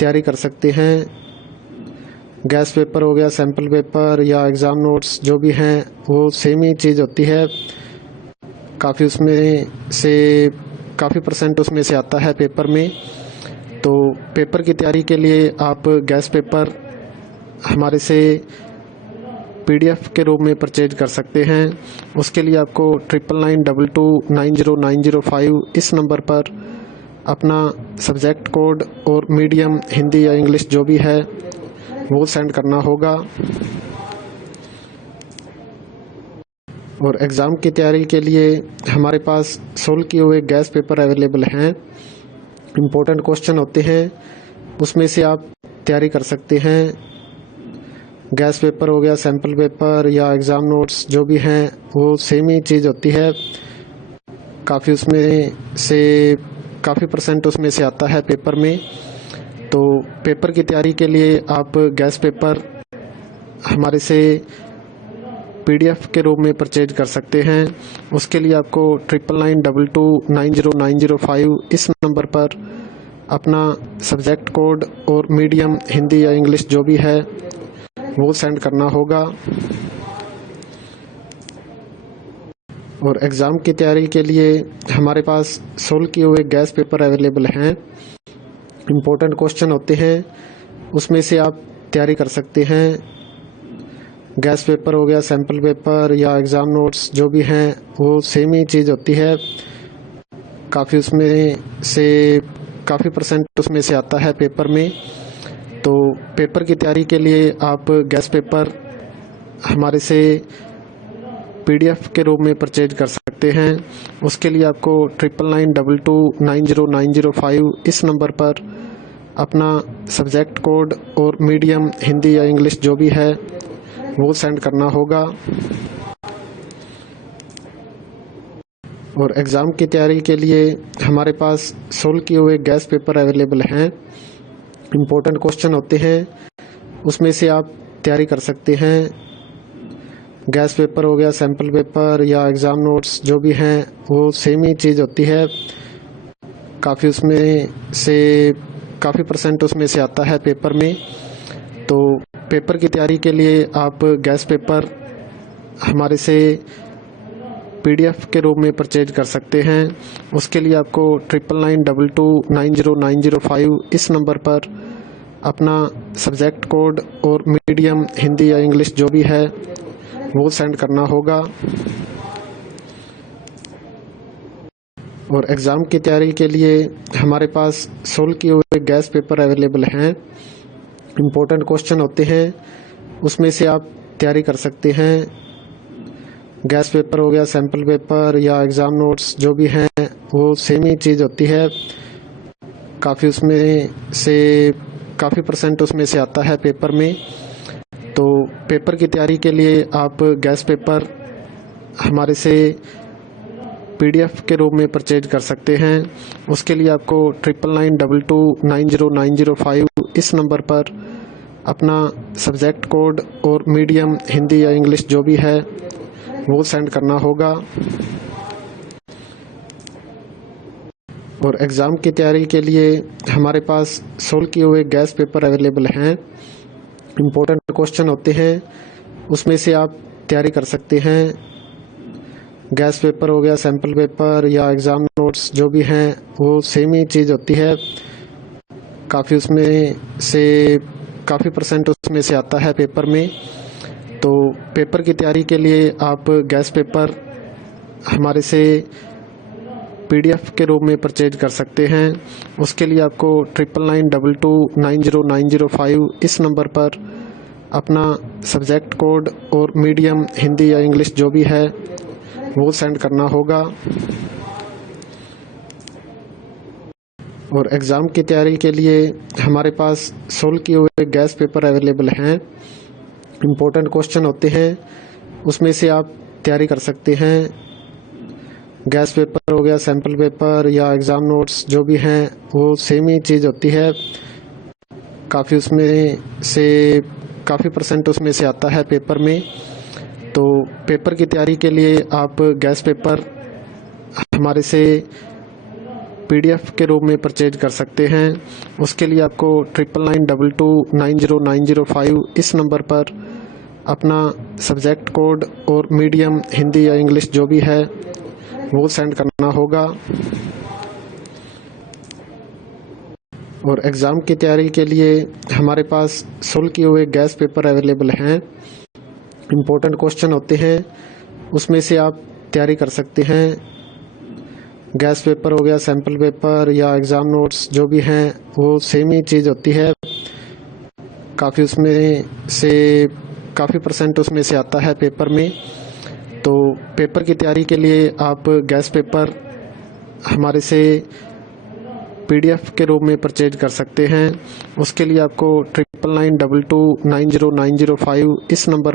तैयारी कर सकते हैं। गैस पेपर हो गया, सैम्पल पेपर या एग्ज़ाम नोट्स जो भी हैं वो सेम ही चीज़ होती है। काफ़ी उसमें से काफ़ी परसेंट उसमें से आता है पेपर में। तो पेपर की तैयारी के लिए आप गैस पेपर हमारे से PDF के रूप में परचेज कर सकते हैं। उसके लिए आपको 9992290905 इस नंबर पर अपना सब्जेक्ट कोड और मीडियम हिंदी या इंग्लिश जो भी है वो सेंड करना होगा। और एग्ज़ाम की तैयारी के लिए हमारे पास सोल्व किए हुए गैस पेपर अवेलेबल हैं। इम्पोर्टेंट क्वेश्चन होते हैं, उसमें से आप तैयारी कर सकते हैं। गैस पेपर हो गया, सैम्पल पेपर या एग्ज़ाम नोट्स जो भी हैं वो सेम ही चीज़ होती है। काफ़ी उसमें से काफ़ी परसेंट उसमें से आता है पेपर में। तो पेपर की तैयारी के लिए आप गैस पेपर हमारे से PDF के रूप में परचेज कर सकते हैं। उसके लिए आपको 9992290905 इस नंबर पर अपना सब्जेक्ट कोड और मीडियम हिंदी या इंग्लिश जो भी है वो सेंड करना होगा। और एग्ज़ाम की तैयारी के लिए हमारे पास सोल्व किए हुए गैस पेपर अवेलेबल हैं। इम्पोर्टेंट क्वेश्चन होते हैं, उसमें से आप तैयारी कर सकते हैं। गैस पेपर हो गया, सैम्पल पेपर या एग्ज़ाम नोट्स जो भी हैं वो सेम ही चीज़ होती है। काफ़ी उसमें से काफ़ी परसेंट उसमें से आता है पेपर में। तो पेपर की तैयारी के लिए आप गैस पेपर हमारे से PDF के रूप में परचेज कर सकते हैं। उसके लिए आपको 9992290905 इस नंबर पर अपना सब्जेक्ट कोड और मीडियम हिंदी या इंग्लिश जो भी है वो सेंड करना होगा। और एग्ज़ाम की तैयारी के लिए हमारे पास सोल्व किए हुए गैस पेपर अवेलेबल हैं। इम्पोर्टेंट क्वेश्चन होते हैं, उसमें से आप तैयारी कर सकते हैं। गैस पेपर हो गया, सैम्पल पेपर या एग्ज़ाम नोट्स जो भी हैं वो सेम ही चीज़ होती है। काफ़ी उसमें से काफ़ी परसेंट उसमें से आता है पेपर में। तो पेपर की तैयारी के लिए आप गैस पेपर हमारे से PDF के रूप में परचेज कर सकते हैं। उसके लिए आपको 9992290905 इस नंबर पर अपना सब्जेक्ट कोड और मीडियम हिंदी या इंग्लिश जो भी है वो सेंड करना होगा। और एग्ज़ाम की तैयारी के लिए हमारे पास सोल्व किए हुए गैस पेपर अवेलेबल हैं। इम्पोर्टेंट क्वेश्चन होते हैं, उसमें से आप तैयारी कर सकते हैं। गैस पेपर हो गया, सैम्पल पेपर या एग्ज़ाम नोट्स जो भी हैं वो सेम ही चीज़ होती है। काफ़ी उसमें से काफ़ी परसेंट उसमें से आता है पेपर में। तो पेपर की तैयारी के लिए आप गैस पेपर हमारे से PDF के रूप में परचेज कर सकते हैं। उसके लिए आपको 9992290905 इस नंबर पर अपना सब्जेक्ट कोड और मीडियम हिंदी या इंग्लिश जो भी है वो सेंड करना होगा। और एग्ज़ाम की तैयारी के लिए हमारे पास सोल्व किए हुए गैस पेपर अवेलेबल हैं। इम्पोर्टेंट क्वेश्चन होते हैं, उसमें से आप तैयारी कर सकते हैं। गैस पेपर हो गया, सैम्पल पेपर या एग्ज़ाम नोट्स जो भी हैं वो सेम ही चीज़ होती है। काफ़ी उसमें से काफ़ी परसेंट उसमें से आता है पेपर में। तो पेपर की तैयारी के लिए आप गैस पेपर हमारे से PDF के रूप में परचेज कर सकते हैं। उसके लिए आपको 9992290905 इस नंबर पर अपना सब्जेक्ट कोड और मीडियम हिंदी या इंग्लिश जो भी है वो सेंड करना होगा। और एग्ज़ाम की तैयारी के लिए हमारे पास सोल्व किए हुए गैस पेपर अवेलेबल हैं। इम्पोर्टेंट क्वेश्चन होते हैं, उसमें से आप तैयारी कर सकते हैं। गैस पेपर हो गया, सैम्पल पेपर या एग्ज़ाम नोट्स जो भी हैं वो सेम ही चीज़ होती है। काफ़ी उसमें से काफ़ी परसेंट उसमें से आता है पेपर में। तो पेपर की तैयारी के लिए आप गैस पेपर हमारे से PDF के रूप में परचेज कर सकते हैं। उसके लिए आपको 9992290905 इस नंबर पर अपना सब्जेक्ट कोड और मीडियम हिंदी या इंग्लिश जो भी है वो सेंड करना होगा। और एग्ज़ाम की तैयारी के लिए हमारे पास सोल्व किए हुए गैस पेपर अवेलेबल हैं। इम्पोर्टेंट क्वेश्चन होते हैं, उसमें से आप तैयारी कर सकते हैं। गैस पेपर हो गया, सैम्पल पेपर या एग्ज़ाम नोट्स जो भी हैं वो सेम ही चीज़ होती है। काफ़ी परसेंट उसमें से आता है पेपर में। तो पेपर की तैयारी के लिए आप गैस पेपर हमारे से PDF के रूप में परचेज कर सकते हैं। उसके लिए आपको 9992290905 इस नंबर